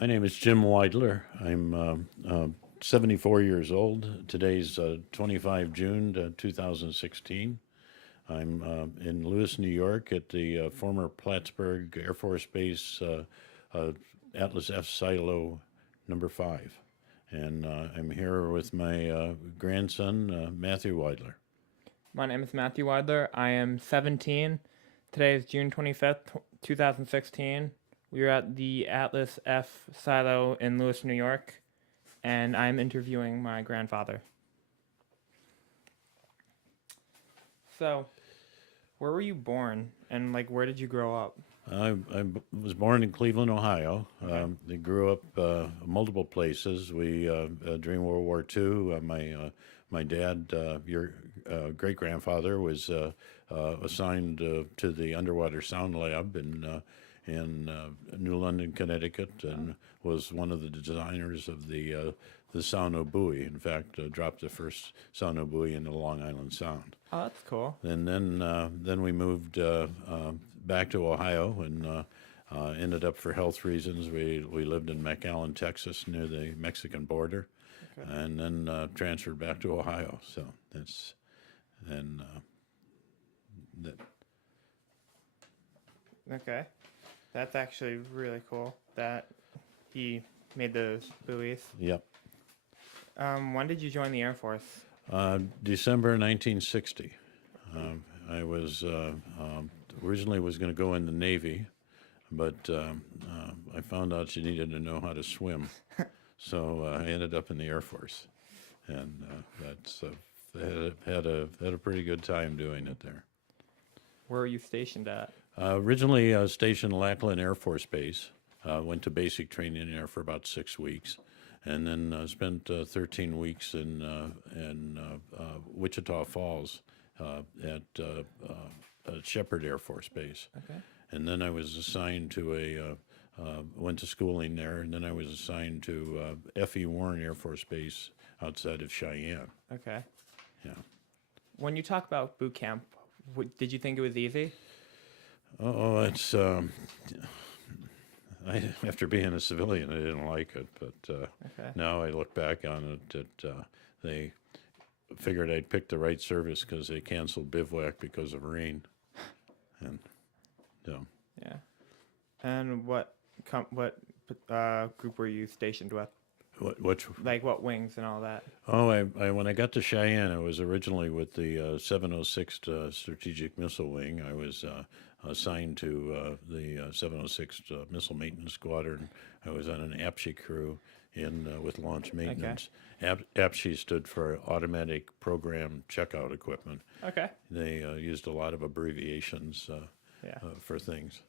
My name is Jim Widlar. I'm 74 years old. Today's 25 June 2016. I'm in Lewis, New York at the former Plattsburgh Air Force Base Atlas F Silo number 5. And I'm here with my grandson, Matthew Widlar. My name is Matthew Widlar. I am 17. Today is June 25th, 2016. We are at the Atlas F silo in Lewis, New York, and I'm interviewing my grandfather. So, where were you born, and where did you grow up? I was born in Cleveland, Ohio. Okay. I grew up multiple places. We during World War II, my dad, your great grandfather, was assigned to the underwater sound lab in New London, Connecticut, and was one of the designers of the Sono buoy. In fact, dropped the first Sono buoy into Long Island Sound. Oh, that's cool. And then we moved back to Ohio and ended up for health reasons. We lived in McAllen, Texas, near the Mexican border, Okay. and then transferred back to Ohio. So that's and that. Okay. That's actually really cool that he made those buoys. Yep. When did you join the Air Force? December 1960. I was originally was going to go in the Navy, but I found out you needed to know how to swim, so I ended up in the Air Force, and that's had a pretty good time doing it there. Where were you stationed at? Originally stationed Lackland Air Force Base. Went to basic training there for about 6 weeks, and then spent 13 weeks in Wichita Falls at Shepherd Air Force Base. Okay. And then I was assigned to went to schooling there, and then I was assigned to F.E. Warren Air Force Base outside of Cheyenne. Okay. Yeah. When you talk about boot camp, did you think it was easy? Oh, it's after being a civilian, I didn't like it, but Okay. now I look back on it that they figured I'd picked the right service because they canceled bivouac because of rain, and so. Yeah. And what group were you stationed with? Which What wings and all that? Oh, I when I got to Cheyenne, I was originally with the 706th Strategic Missile Wing. I was assigned to the 706th Missile Maintenance Squadron. I was on an APSHE crew with launch maintenance. APSHE stood for Automatic Program Checkout Equipment. Okay. They used a lot of abbreviations Yeah. for things.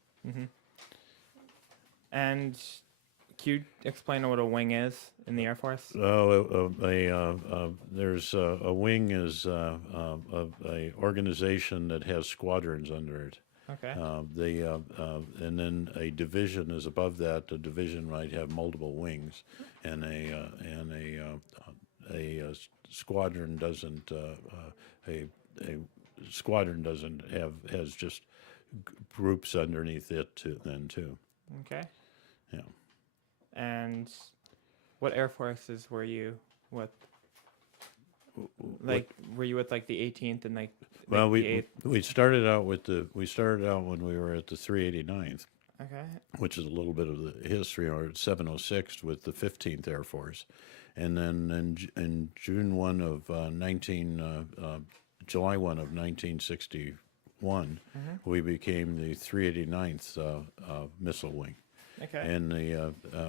And can you explain what a wing is in the Air Force? There's a wing is a organization that has squadrons under it. Okay. And then a division is above that. A division might have multiple wings, and a squadron doesn't. A squadron doesn't has just groups underneath it too. Okay. Yeah. And what Air Forces were you with? Were you with the 18th and Well, the 8th? we started out when we were at the 389th, Okay. which is a little bit of the history, or 706th with the 15th Air Force, and then in June 1 of July 1 of 1961, we became the 389th Missile Wing. Okay. And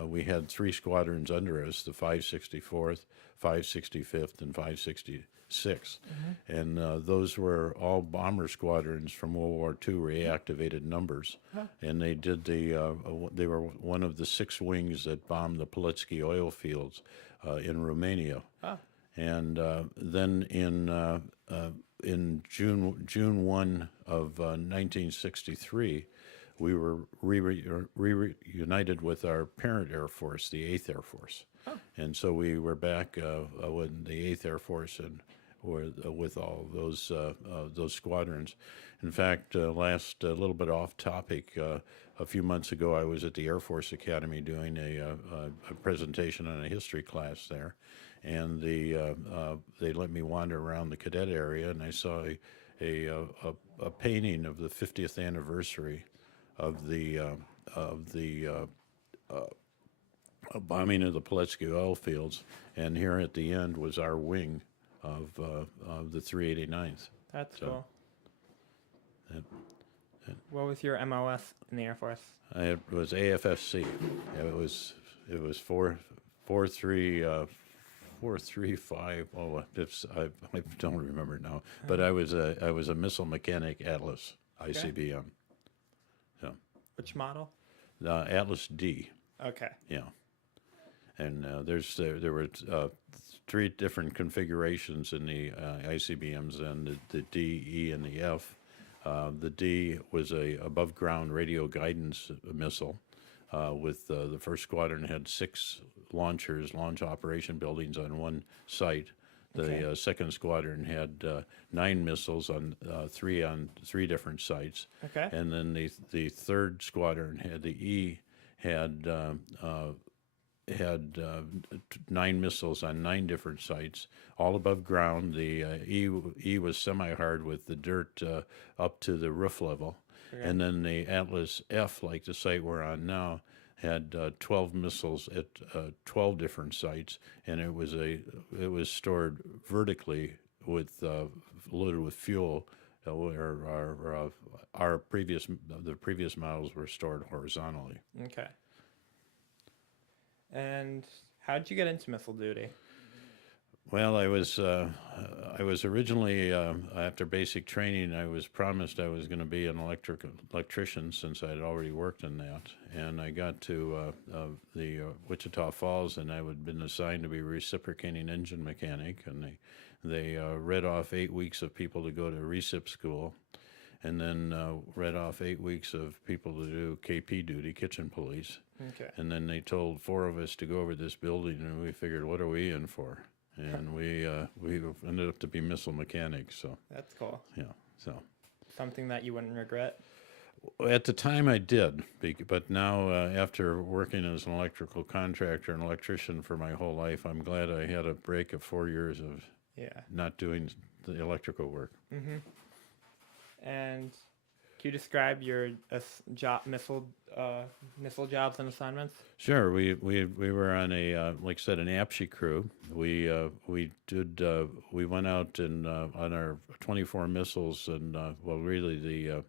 we had 3 squadrons under us: the 564th, 565th, and 566th. And those were all bomber squadrons from World War II, reactivated numbers. And they did they were one of the 6 wings that bombed the Politsky oil fields in Romania. Oh. And then in June 1 of 1963, we were reunited with our parent Air Force, the 8th Air Force. Oh. And so we were back when the 8th Air Force, and with all those squadrons. In fact, last a little bit off topic. A few months ago, I was at the Air Force Academy doing a presentation on a history class there, and they let me wander around the cadet area, and I saw a painting of the 50th anniversary of the bombing of the Pulaski oil fields, and here at the end was our wing of the 389th. That's So, cool. That, What was your MOS in the Air Force? it was AFSC. It was 435. Oh, I don't remember now. But I was a missile mechanic Atlas ICBM. So Which model? Atlas D. Okay. Yeah. And there were three different configurations in the ICBMs, and the D, E, and the F. The D was a above ground radio guidance missile. With the first squadron had 6 launch operation buildings on one site. The second squadron had 9 missiles on three different sites. Okay. And then the third squadron had the E had 9 missiles on 9 different sites, all above ground. The E was semi-hard with the dirt up to the roof level. Okay. And then the Atlas F, like the site we're on now, had 12 missiles at 12 different sites, and it was stored vertically with loaded with fuel. Where the previous models were stored horizontally. Okay. And how did you get into missile duty? Well, I was originally after basic training. I was promised I was going to be an electrician since I had already worked in that, and I got to the Wichita Falls, and I had been assigned to be a reciprocating engine mechanic, and they read off 8 weeks of people to go to recip school, and then read off 8 weeks of people to do KP duty, kitchen police. Okay. And then they told 4 of us to go over this building, and we figured, what are we in for? And we ended up to be missile mechanics. So That's cool. yeah, so Something that you wouldn't regret? at the time I did, but now after working as an electrical contractor and electrician for my whole life, I'm glad I had a break of 4 years of Yeah. not doing the electrical work. Mm-hmm. And can you describe your missile jobs and assignments? Sure, we were on a like I said, an APSHI crew. We went out and on our 24 missiles, and well, really the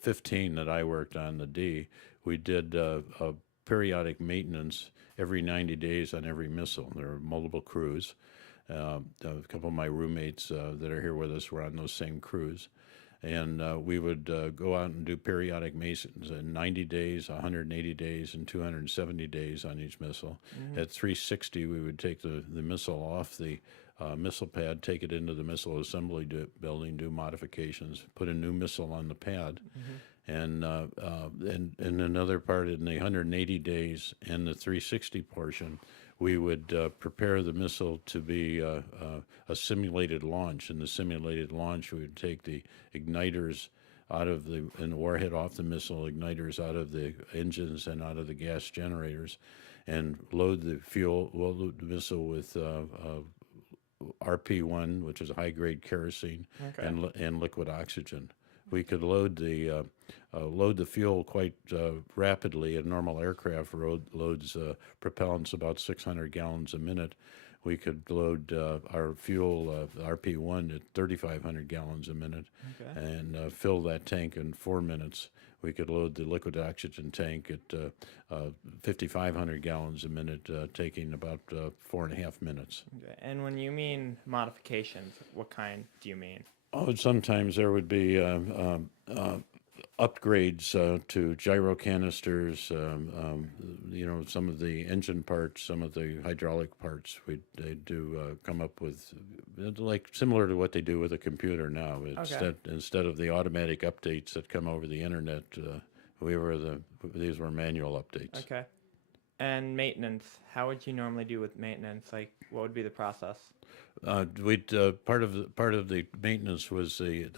15 that I worked on, the D. We did a periodic maintenance every 90 days on every missile. There were multiple crews. A couple of my roommates that are here with us were on those same crews. And we would go out and do periodic maintenance in 90 days, 180 days, and 270 days on each missile. Mm-hmm. At 360, we would take the missile off the missile pad, take it into the missile assembly building, do modifications, put a new missile on the pad. Mm-hmm. And another part in the 180 days and the 360 portion, we would prepare the missile to be a simulated launch. In the simulated launch, we would take the igniters and the warhead off the missile, igniters out of the engines and out of the gas generators, and load the missile with RP1, which is high-grade kerosene, Okay. and liquid oxygen. We could load the fuel quite rapidly. A normal aircraft loads propellants about 600 gallons a minute. We could load our fuel, RP1, at 3,500 gallons a minute, Okay. and fill that tank in 4 minutes. We could load the liquid oxygen tank at 5,500 gallons a minute, taking about 4.5 minutes. Okay. And when you mean modifications, what kind do you mean? Oh, sometimes there would be upgrades to gyro canisters, some of the engine parts, some of the hydraulic parts. They do come up with, like similar to what they do with a computer now. Instead of the automatic updates that come over the internet, these were manual updates. Okay. And maintenance, how would you normally do with maintenance? Like, what would be the process? We'd part of the maintenance was the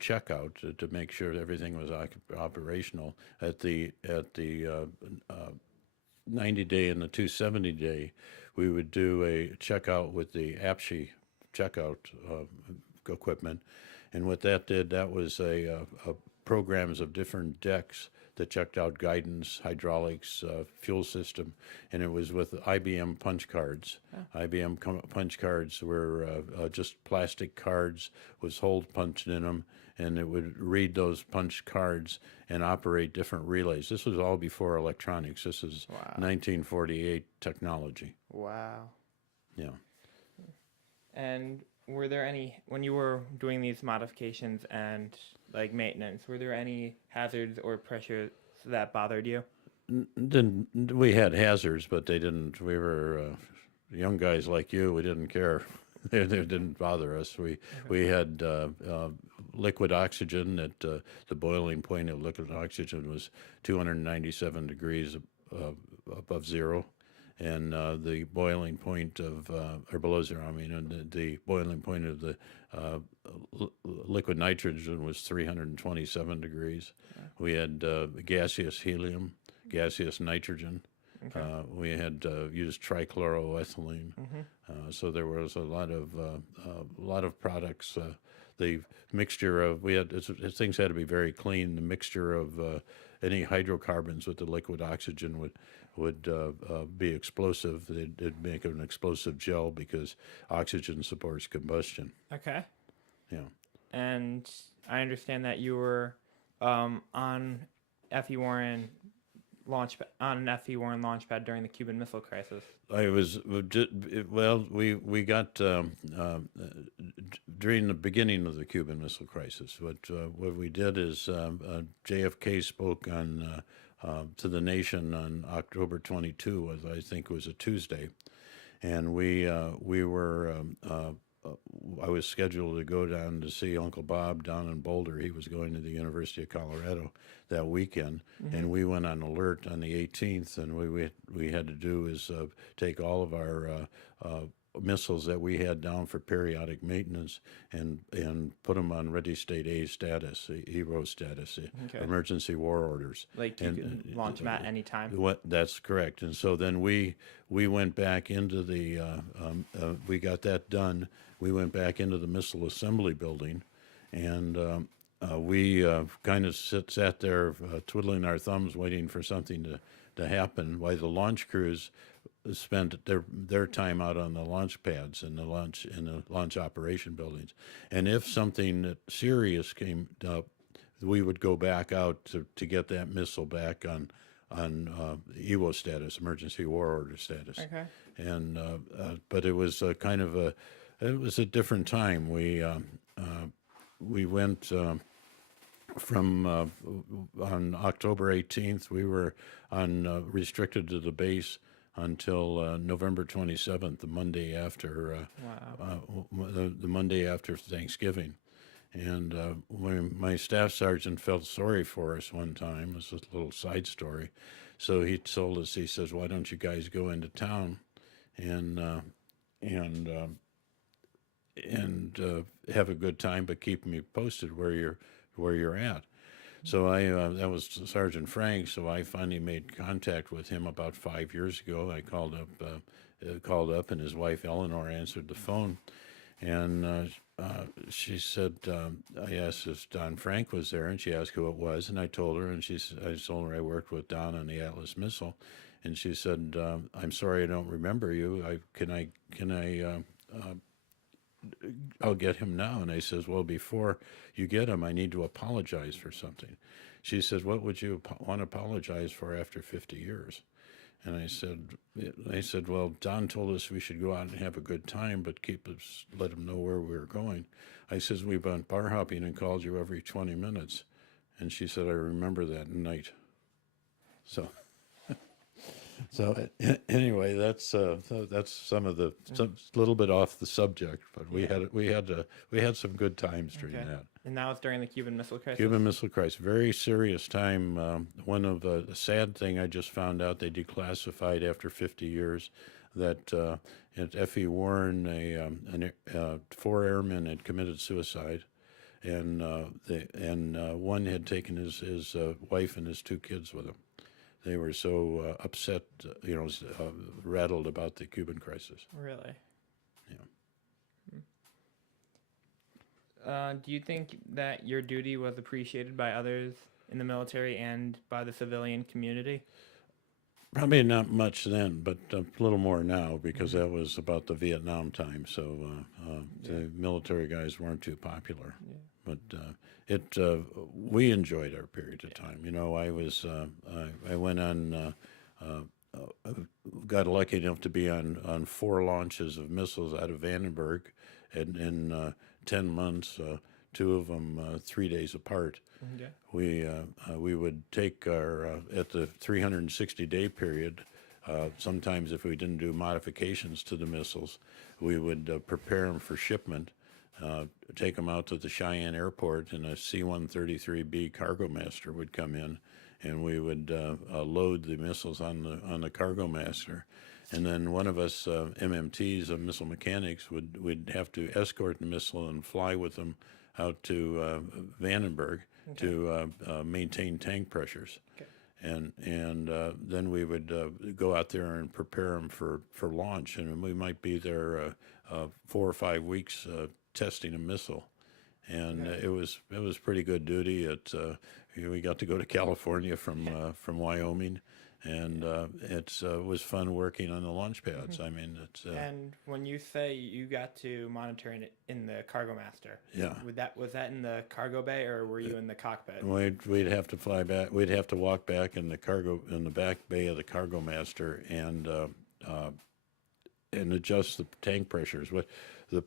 checkout to make sure everything was operational at the 90-day and the 270-day. We would do a checkout with the APSHI checkout equipment, and what that did, that was a programs of different decks that checked out guidance, hydraulics, fuel system, and it was with IBM punch cards. Punch cards were just plastic cards with holes punched in them, and it would read those punch cards and operate different relays. This was all before electronics. This is Wow. 1948 technology. Wow. Yeah. And were there any, when you were doing these modifications and like maintenance, were there any hazards or pressures that bothered you? Didn't we had hazards, but they didn't. We were young guys like you. We didn't care. They didn't bother us. We had liquid oxygen. At the boiling point of liquid oxygen was 297 degrees above zero, and the boiling point of or below zero. I mean, and the boiling point of the liquid nitrogen was 327 degrees. We had gaseous helium, gaseous nitrogen. Okay. We had used trichloroethylene. So there was a lot of products. The mixture of things had to be very clean. The mixture of any hydrocarbons with the liquid oxygen would be explosive. It'd make an explosive gel because oxygen supports combustion. Okay. Yeah. And I understand that you were on F.E. Warren on an F.E. Warren launchpad during the Cuban Missile Crisis. I was well. We got during the beginning of the Cuban Missile Crisis. What we did is JFK spoke on to the nation on October 22, as I think was a Tuesday, and we were. I was scheduled to go down to see Uncle Bob down in Boulder. He was going to the University of Colorado that weekend, and we went on alert on the 18th. And we had to do is take all of our missiles that we had down for periodic maintenance and put them on ready state A status, ERO status, Okay. emergency war orders. Like you could launch them at any time. That's correct. And so then we went back into the we got that done. We went back into the missile assembly building, and we kind of sat there twiddling our thumbs, waiting for something to happen. While the launch crews spent their time out on the launch pads and the launch operation buildings. And if something serious came up, we would go back out to get that missile back on EWO status, emergency war order status. Okay. And but it was kind of a different time. We went from on October 18th. We were restricted to the base until November 27th, the Monday after the Monday after Thanksgiving. And when my staff sergeant felt sorry for us one time, this is a little side story. So he told us, he says, "Why don't you guys go into town and have a good time, but keep me posted where you're at." So that was Sergeant Frank. So I finally made contact with him about 5 years ago. I called up, and his wife Eleanor answered the phone, and she said, I asked if Don Frank was there, and she asked who it was, and I told her, and I told her I worked with Don on the Atlas missile, and she said, "I'm sorry, I don't remember you. I'll get him now." And I says, "Well, before you get him, I need to apologize for something." She says, "What would you want to apologize for after 50 years?" And I said, "Well, Don told us we should go out and have a good time, but let him know where we were going." I says, "We've been bar hopping and called you every 20 minutes. And she said, "I remember that night." So, anyway, that's some little bit off the subject, but we had some good times during that. And that was during the Cuban Missile Crisis. Cuban Missile Crisis, very serious time. One of the sad thing I just found out, they declassified after 50 years that at F.E. Warren, 4 airmen had committed suicide, and one had taken his wife and his 2 kids with him. They were so upset, rattled about the Cuban crisis. Really? Yeah. Do you think that your duty was appreciated by others in the military and by the civilian community? Probably not much then, but a little more now because that was about the Vietnam time. So the military guys weren't too popular. Yeah. But we enjoyed our period of time. I went on, got lucky enough to be on 4 launches of missiles out of Vandenberg, and in 10 months, 2 of them 3 days apart. Okay. We would take our at the 360-day period. Sometimes, if we didn't do modifications to the missiles, we would prepare them for shipment. Take them out to the Cheyenne airport, and a C-133B cargo master would come in, and we would load the missiles on the cargo master. And then one of us MMTs, missile mechanics, would have to escort the missile and fly with them out to Vandenberg to maintain tank pressures. Okay. And then we would go out there and prepare them for launch, and we might be there 4 or 5 weeks testing a missile, and it was pretty good duty. We got to go to California from Wyoming, and it was fun working on the launch pads. I mean, And when you say you got to monitor in the cargo master, yeah. Was that in the cargo bay, or were you in the cockpit? We'd have to fly back. We'd have to walk back in the back bay of the cargo master and adjust the tank pressures. What the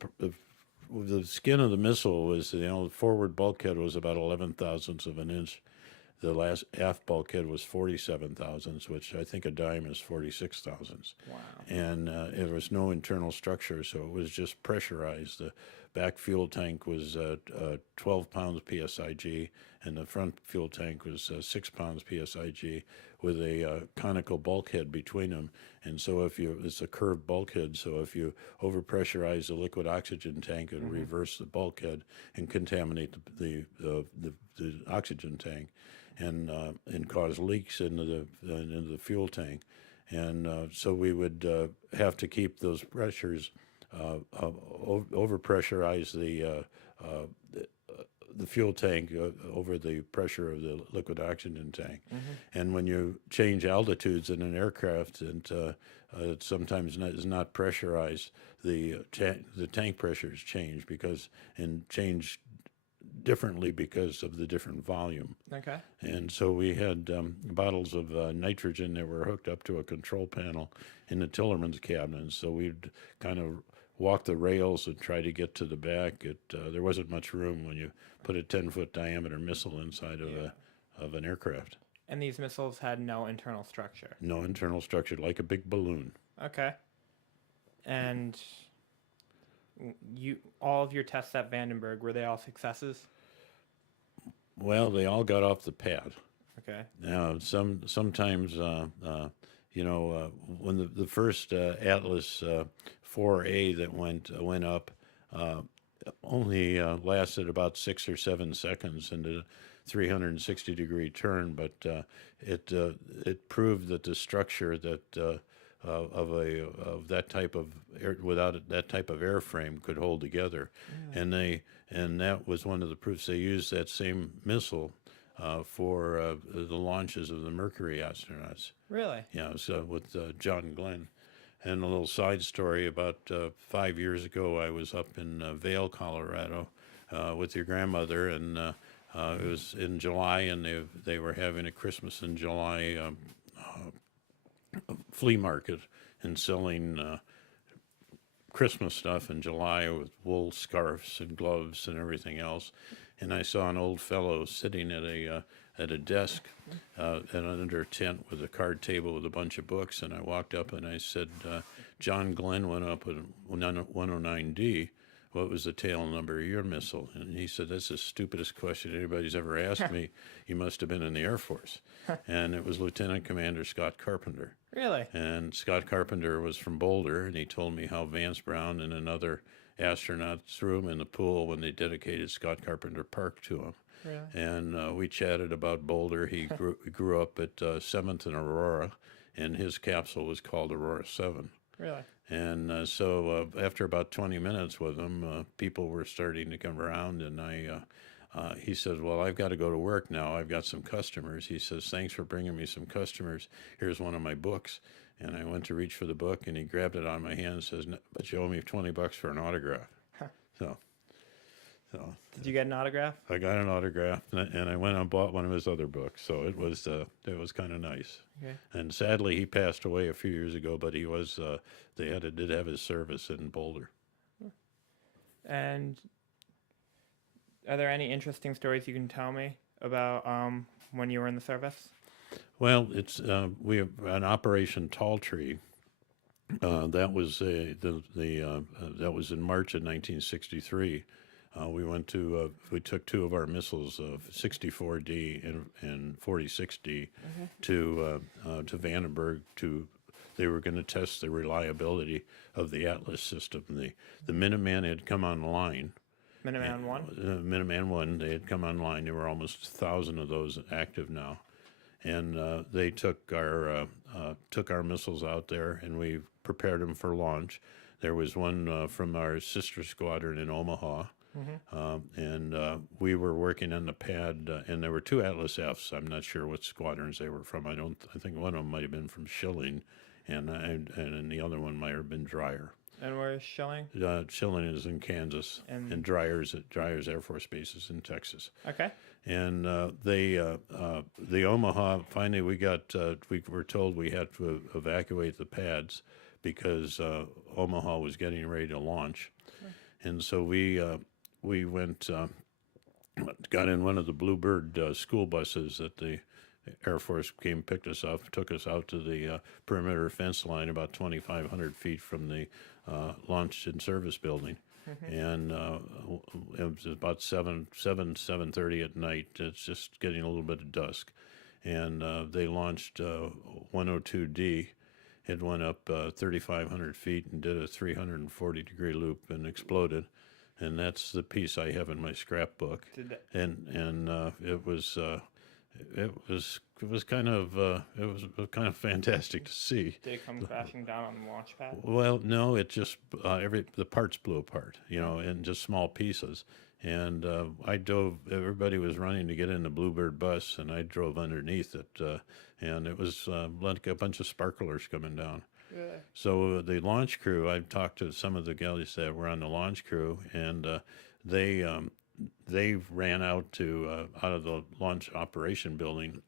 skin of the missile was, the forward bulkhead was about 11 thousandths of an inch. The last aft bulkhead was 47 thousandths, which I think a dime is 46 thousandths. Wow. And there was no internal structure, so it was just pressurized. The back fuel tank was 12 pounds PSIG, and the front fuel tank was 6 pounds PSIG with a conical bulkhead between them. And so it's a curved bulkhead, so if you overpressurize the liquid oxygen tank, it would reverse the bulkhead and contaminate the oxygen tank, and cause leaks into the fuel tank. And so we would have to keep those pressures, overpressurize the fuel tank over the pressure of the liquid oxygen tank. And when you change altitudes in an aircraft, and it sometimes is not pressurized, the tank pressures change change differently because of the different volume. Okay. And so we had bottles of nitrogen that were hooked up to a control panel in the Tillerman's cabin. So we'd kind of walk the rails and try to get to the back. There wasn't much room when you put a 10-foot diameter missile inside of an aircraft. And these missiles had no internal structure. No internal structure, like a big balloon. Okay. And all of your tests at Vandenberg, were they all successes? Well, they all got off the pad. Okay. Now, sometimes, when the first Atlas 4A that went up only lasted about 6 or 7 seconds into 360-degree turn, but it proved that the structure that of that type of without that type of airframe could hold together, and that was one of the proofs. They used that same missile for the launches of the Mercury astronauts. Really? Yeah, so with John Glenn. And a little side story, about 5 years ago, I was up in Vail, Colorado, with your grandmother, and it was in July, and they were having a Christmas in July flea market and selling Christmas stuff in July with wool scarves and gloves and everything else. And I saw an old fellow sitting at a desk and under a tent with a card table with a bunch of books. And I walked up and I said, John Glenn went up with 109D. what was the tail number of your missile? And he said, that's the stupidest question anybody's ever asked me. You must have been in the Air Force. And it was Lieutenant Commander Scott Carpenter. Really? And Scott Carpenter was from Boulder, and he told me how Vance Brown and another astronaut threw him in the pool when they dedicated Scott Carpenter Park to him. Really? And we chatted about Boulder. He grew up at 7th and Aurora, and his capsule was called Aurora 7. Really? And so after about 20 minutes with him, people were starting to come around, and he said, well, I've got to go to work now. I've got some customers. He says, thanks for bringing me some customers. Here's one of my books. And I went to reach for the book, and he grabbed it out of my hand and says, but you owe me $20 for an autograph. So Did you get an autograph? I got an autograph, and I went and bought one of his other books. So it was kind of nice. Okay. And sadly, he passed away a few years ago, but he was did have his service in Boulder. And are there any interesting stories you can tell me about when you were in the service? Well, it's we have an Operation Tall Tree. That was that was in March of 1963. We took two of our missiles, 64D and 46D, to Vandenberg. They were going to test the reliability of the Atlas system. The Minuteman had come online. Minuteman 1? Minuteman 1, they had come online. There were almost 1,000 of those active now. And they took our missiles out there, and we prepared them for launch. There was one from our sister squadron in Omaha, and we were working on the pad, and there were two Atlas Fs. I'm not sure what squadrons they were from. I think one of them might have been from Schilling, and the other one might have been Dreyer. And where's Schilling? Schilling is in Kansas, and Dreyer's Air Force Base is in Texas. Okay. And the Omaha, finally we were told we had to evacuate the pads because Omaha was getting ready to launch. And so we went, got in one of the Bluebird school buses that the Air Force came, picked us up, took us out to the perimeter fence line about 2,500 feet from the launch and service building. And it was about 7:30 at night. It's just getting a little bit of dusk. And they launched 102D. It went up 3,500 feet and did a 340-degree loop and exploded. And that's the piece I have in my scrapbook. And it was kind of fantastic to see. Did it come crashing down on the launch pad? Well, no, it just the parts blew apart, in just small pieces. And I dove. Everybody was running to get in the Bluebird bus, and I drove underneath it, and it was like a bunch of sparklers coming down. Really? So the launch crew, I talked to some of the guys that were on the launch crew, and they ran out of the launch operation building,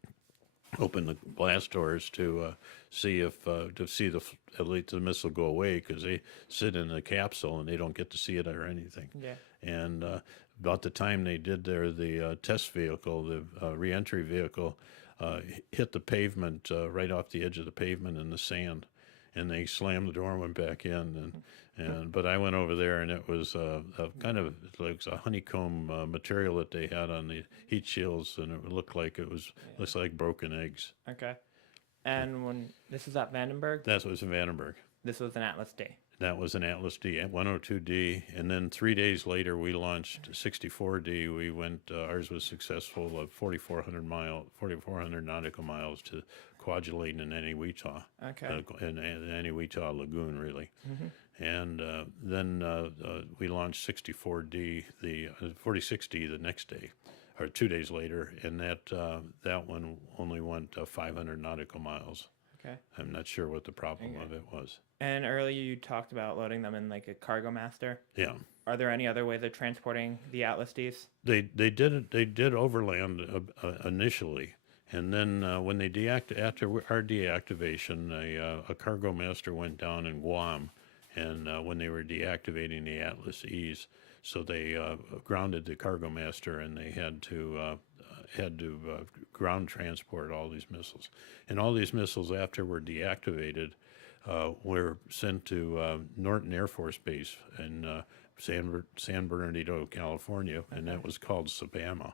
opened the blast doors to see at least the missile go away, because they sit in the capsule and they don't get to see it or anything. Yeah. And about the time they did there, the test vehicle, the reentry vehicle, hit the pavement right off the edge of the pavement in the sand, and they slammed the door and went back in. But I went over there, and it was a kind of like a honeycomb material that they had on the heat shields, and it looked like looks like broken eggs. Okay. And when this is at Vandenberg? That was in Vandenberg. This was an Atlas D. That was an Atlas D, 102D, and then 3 days later we launched 64D. We went, ours was successful, 4,400 nautical miles to Kwajalein in Eniwetok. Okay. In Eniwetok Lagoon, really. And then we launched 64D, the 46D the next day, or 2 days later, and that one only went 500 nautical miles. Okay. I'm not sure what the problem of it was. And earlier you talked about loading them in like a cargo master. Yeah. Are there any other ways of transporting the Atlas Ds? They did overland initially, and then when they after our deactivation, a cargo master went down in Guam, and when they were deactivating the Atlas E's, so they grounded the cargo master, and they had to ground transport all these missiles. And all these missiles, after were deactivated, were sent to Norton Air Force Base in San Bernardino, California, and that was called Sabama,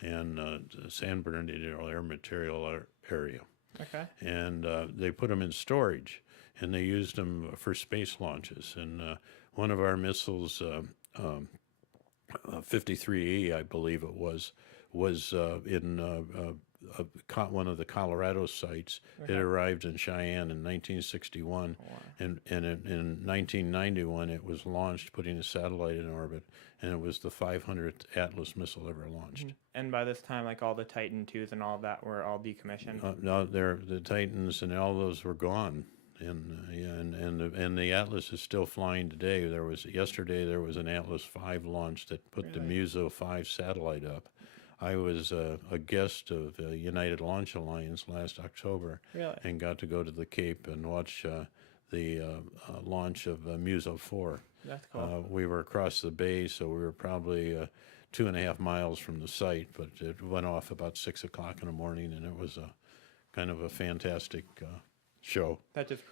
and San Bernardino Air Material Area. Okay. And they put them in storage, and they used them for space launches. And one of our missiles, 53E, I believe it was in one of the Colorado sites. Okay. It arrived in Cheyenne in 1961, Wow. and in 1991 it was launched, putting a satellite in orbit, and it was the 500th Atlas missile ever launched. And by this time, like all the Titan IIs and all of that were all decommissioned. No, the Titans and all those were gone, and the Atlas is still flying today. Yesterday there was an Atlas V launch that put the Really? Muso 5 satellite up. I was a guest of United Launch Alliance last October, Really? and got to go to the Cape and watch the launch of Muso 4. That's cool. We were across the bay, so we were probably 2.5 miles from the site, but it went off about 6 o'clock in the morning, and it was kind of a fantastic show. That just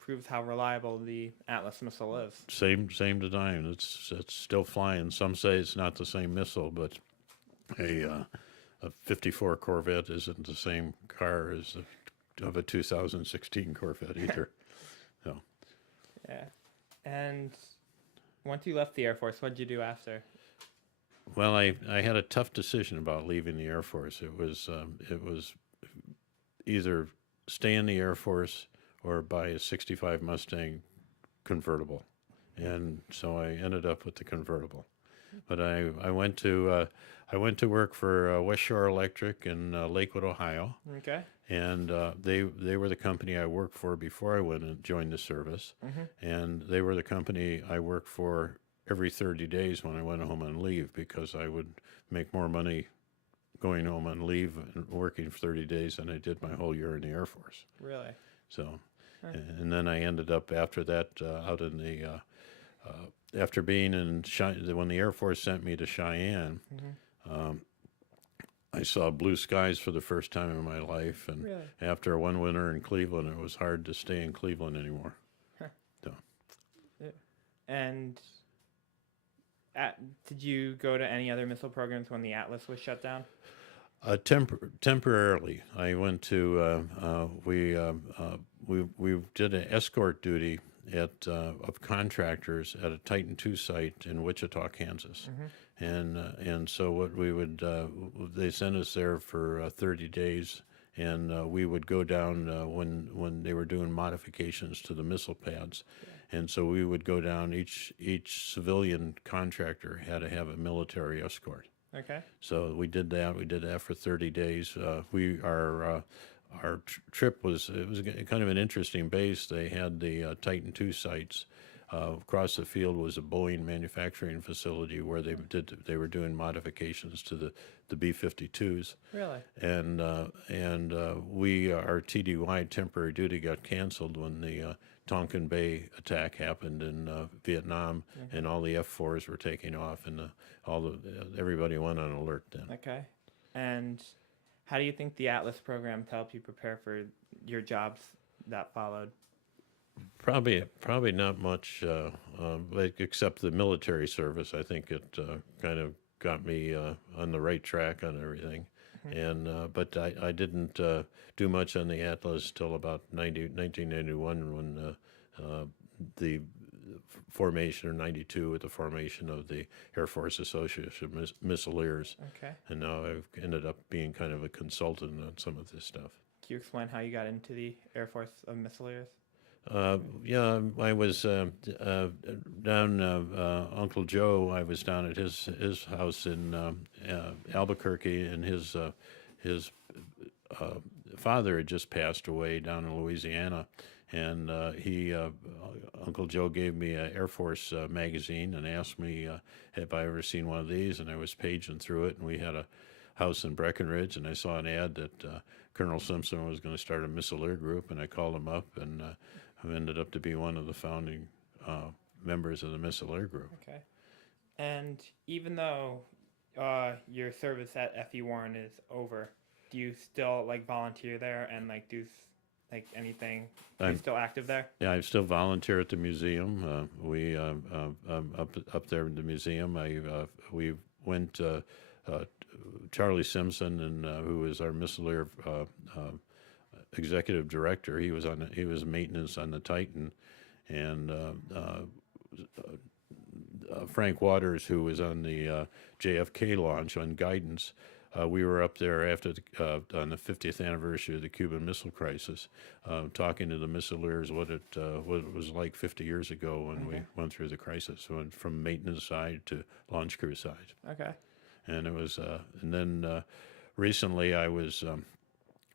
proves how reliable the Atlas missile is. Same design. It's still flying. Some say it's not the same missile, but a 54 Corvette isn't the same car as of a 2016 Corvette either. So. Yeah. And once you left the Air Force, what did you do after? Well, I had a tough decision about leaving the Air Force. It was either stay in the Air Force or buy a '65 Mustang convertible, and so I ended up with the convertible. But I went to work for West Shore Electric in Lakewood, Ohio, Okay. and they were the company I worked for before I went and joined the service, and they were the company I worked for every 30 days when I went home on leave, because I would make more money going home on leave and working for 30 days than I did my whole year in the Air Force. Really? So, and then I ended up after that out in the after being in when the Air Force sent me to Cheyenne. I saw blue skies for the first time in my life, and Really? after one winter in Cleveland, it was hard to stay in Cleveland anymore. So. Yeah. And did you go to any other missile programs when the Atlas was shut down? Temporarily, I went to we did an escort duty of contractors at a Titan II site in Wichita, Kansas, and so what we would they sent us there for 30 days, and we would go down when they were doing modifications to the missile pads. And so we would go down. Each civilian contractor had to have a military escort. Okay. So we did that. We did that for 30 days. Our trip was kind of an interesting base. They had the Titan II sites. Across the field was a Boeing manufacturing facility where they were doing modifications to the B-52s. Really? And our TDY, temporary duty, got canceled when the Tonkin Bay attack happened in Vietnam, and all the F-4s were taking off, and everybody went on alert then. Okay. And how do you think the Atlas program helped you prepare for your jobs that followed? Probably not much, except the military service. I think it kind of got me on the right track on everything. And but I didn't do much on the Atlas till about 1991 when the formation, or 92 with the formation of the Air Force Association of Missileers. Okay. And now I've ended up being kind of a consultant on some of this stuff. Can you explain how you got into the Air Force of Missileers? Yeah, I was down. Uncle Joe, I was down at his house in Albuquerque, and his father had just passed away down in Louisiana, and Uncle Joe gave me an Air Force magazine and asked me if I ever seen one of these, and I was paging through it, and we had a house in Breckenridge, and I saw an ad that Colonel Simpson was going to start a missileer group, and I called him up, and who ended up to be one of the founding members of the missileer group. Okay. And even though your service at F.E. Warren is over, do you still volunteer there and do like anything? Are you I'm- still active there? Yeah, I still volunteer at the museum. We up there in the museum. We went. Charlie Simpson, and who was our Missile executive director. He was maintenance on the Titan, and Frank Waters, who was on the JFK launch on guidance. We were up there after on the 50th anniversary of the Cuban Missile Crisis, talking to the missileers what it was like 50 years ago when we went through the crisis, went from maintenance side to launch crew side, Okay. and it was. And then recently, I was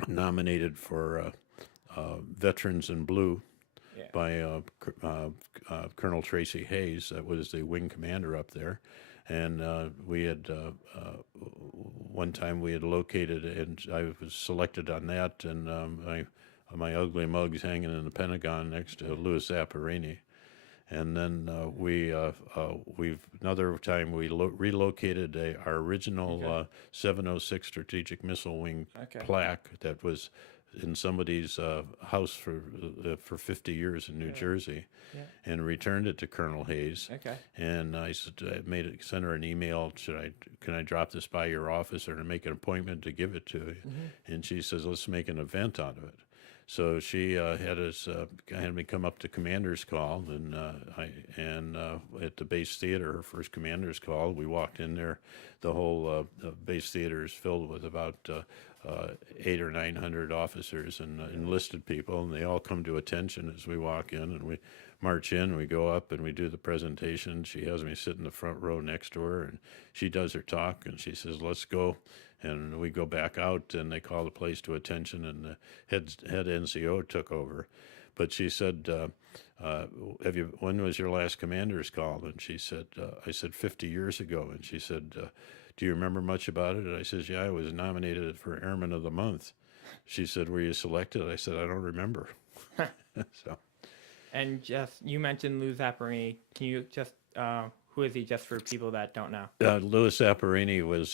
nominated for Veterans in Blue Yeah. by Colonel Tracy Hayes. That was the wing commander up there. And we had one time we had located, and I was selected on that, and my ugly mug's hanging in the Pentagon next to Louis Zapparini. And then we've another time we relocated our original 706 Strategic Missile Wing plaque that was in somebody's house for 50 years in New Jersey, and returned it to Colonel Hayes. Okay. And I sent her an email. Can I drop this by your office or to make an appointment to give it to you? And she says, let's make an event out of it. So she had me come up to commander's call, and at the base theater, her first commander's call, we walked in there. The whole base theater is filled with about 800 or 900 officers and enlisted people, and they all come to attention as we walk in, and we march in. We go up and we do the presentation. She has me sit in the front row next to her, and she does her talk, and she says, "Let's go." And we go back out, and they call the place to attention, and the head NCO took over. But she said, when was your last commander's call? And she said, I said, 50 years ago. And she said, do you remember much about it? And I says, yeah, I was nominated for Airman of the Month. She said, were you selected? I said, I don't remember. So. And just, you mentioned Lou Zapparini. Can you just, who is he, just for people that don't know? Louis Zapparini was,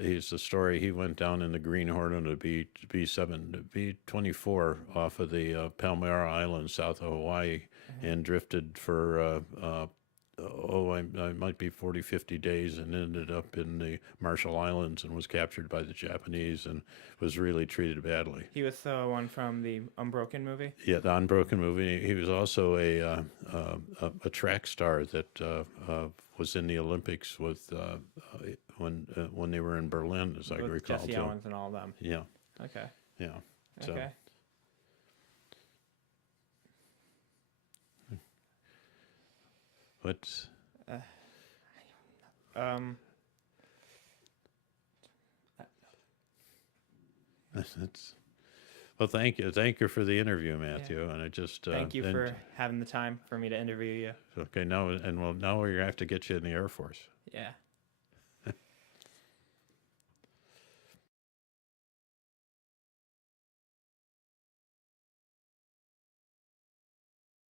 he's the story. He went down in the Green Hornet of B-24 off of the Palmyra Island, south of Hawaii, and drifted for, I might be 40, 50 days, and ended up in the Marshall Islands and was captured by the Japanese and was really treated badly. He was the one from the Unbroken movie? Yeah, the Unbroken movie. He was also a track star that was in the Olympics with when they were in Berlin, as I With recall. Jesse Owens and all of them. Yeah, Okay. yeah. So, Okay. what's that's, well, thank you for the interview, Matthew. And I just Thank you for having the time for me to interview you. okay now, and well, now we're gonna have to get you in the Air Force. Yeah.